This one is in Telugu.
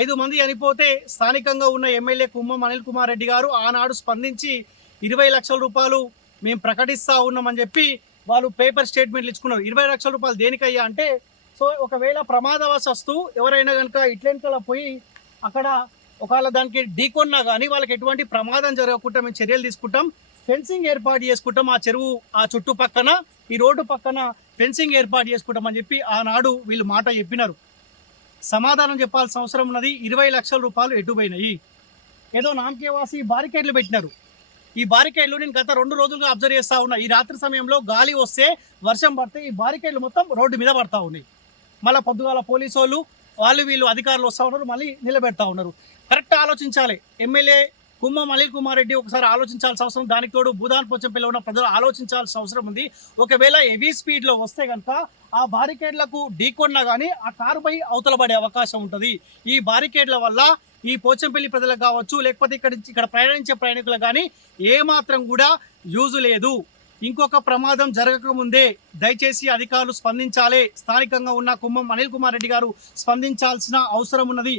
ఐదు మంది చనిపోతే స్థానికంగా ఉన్న ఎమ్మెల్యే కుమ్మం అనిల్ కుమార్ రెడ్డి గారు ఆనాడు స్పందించి ఇరవై లక్షల రూపాయలు మేము ప్రకటిస్తా ఉన్నామని చెప్పి వాళ్ళు పేపర్ స్టేట్మెంట్లు ఇచ్చుకున్నారు. ఇరవై లక్షల రూపాయలు దేనికయ్యా అంటే సో ఒకవేళ ప్రమాదవశస్తు ఎవరైనా కనుక ఇట్లెనకాల పోయి అక్కడ ఒకవేళ దానికి ఢీకొన్నా కానీ వాళ్ళకి ఎటువంటి ప్రమాదం జరగకుండా మేము చర్యలు తీసుకుంటాం. ఫెన్సింగ్ ఏర్పాటు చేసుకుంటాం ఆ చెరువు ఆ చుట్టుపక్కన ఈ రోడ్డు పక్కన ఫెన్సింగ్ ఏర్పాటు చేసుకుంటాం అని చెప్పి ఆనాడు వీళ్ళు మాట చెప్పినారు. సమాధానం చెప్పాల్సిన అవసరం ఉన్నది. ఇరవై లక్షల రూపాయలు ఎటుపోయినాయి ఏదో నామకేవాసి బారికేడ్లు పెట్టినారు. ఈ బారికేడ్లు నేను గత రెండు రోజులుగా అబ్జర్వ్ చేస్తూ ఉన్నా. ఈ రాత్రి సమయంలో గాలి వస్తే వర్షం పడితే ఈ బారికేడ్లు మొత్తం రోడ్డు మీద పడతా ఉన్నాయి. మళ్ళీ పొద్దుగాల పోలీసు వాళ్ళు వాళ్ళు వీళ్ళు అధికారులు వస్తూ ఉన్నారు మళ్ళీ నిలబెడతా ఉన్నారు. కరెక్ట్ ఆలోచించాలి. ఎమ్మెల్యే కుమ్మం అనిల్ కుమార్ రెడ్డి ఒకసారి ఆలోచించాల్సిన అవసరం దానికి తోడు భూదాన్ పోచంపల్లి ఉన్న ప్రజలు ఆలోచించాల్సిన అవసరం ఉంది. ఒకవేళ హెవీ స్పీడ్లో వస్తే కనుక ఆ బారికేడ్లకు ఢీకొన్నా కానీ ఆ కారుపై అవతల పడే అవకాశం ఉంటుంది. ఈ బారికేడ్ల వల్ల ఈ పోచంపల్లి ప్రజలకు కావచ్చు లేకపోతే ఇక్కడ ఇక్కడ ప్రయాణించే ప్రయాణికులకు కానీ ఏమాత్రం కూడా యూజ్ లేదు. ఇంకొక ప్రమాదం జరగకముందే దయచేసి అధికారులు స్పందించాలి. స్థానికంగా ఉన్న కుమ్మం అనిల్ కుమార్ రెడ్డి గారు స్పందించాల్సిన అవసరం ఉన్నది.